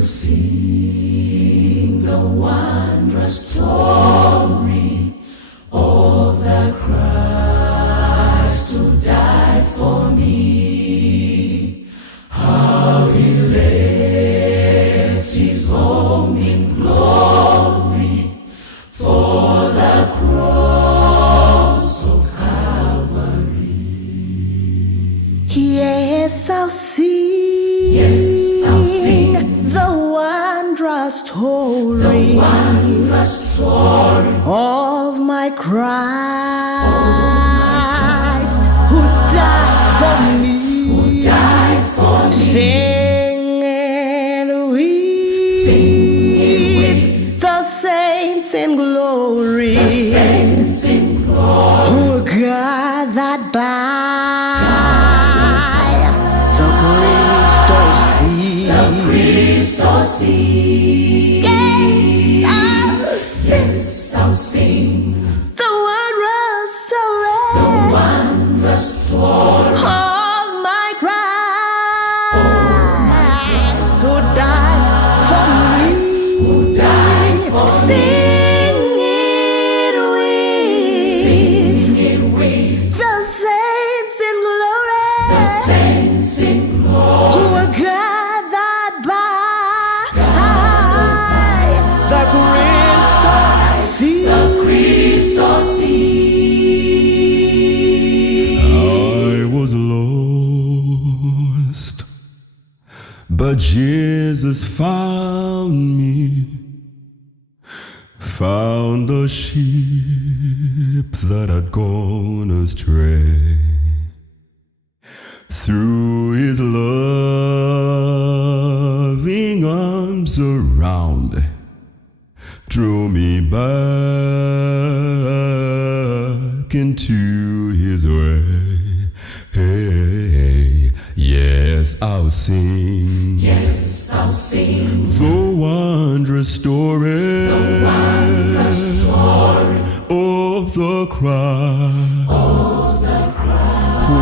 sing the wondrous story of the Christ who died for me. How he left his home in glory for the cross of Calvary. Yes, I'll sing. Yes, I'll sing the wondrous story of my Christ who died for me. Sing it with the saints in glory, who are gathered by the crystal sea. Yes, I'll sing the wondrous story of my Christ who died for me. Sing it with the saints in glory, who are gathered by the crystal sea. I was lost, but Jesus found me, found the sheep that had gone astray. Threw his loving arms around, drew me back into his way. Hey, yes, I'll sing. Yes, I'll sing The wondrous story of the Christ who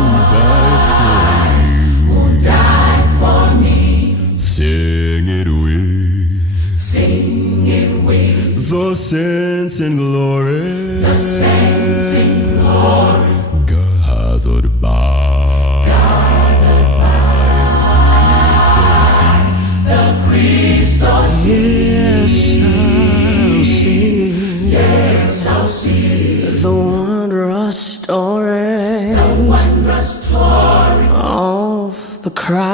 died for me. Sing it with the saints in glory, gathered by the crystal sea. Yes, I'll sing the wondrous story of the Christ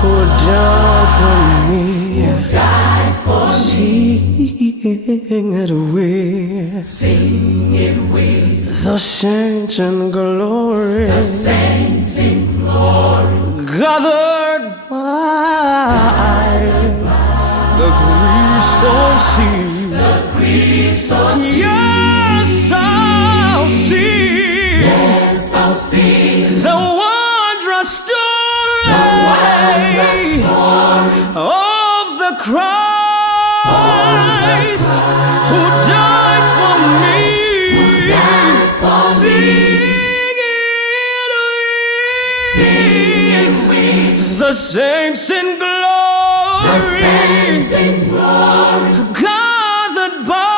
who died for me. Sing it with the saints in glory, gathered by the crystal sea. Yes, I'll sing the wondrous story of the Christ who died for me. Sing it with the saints in glory, gathered by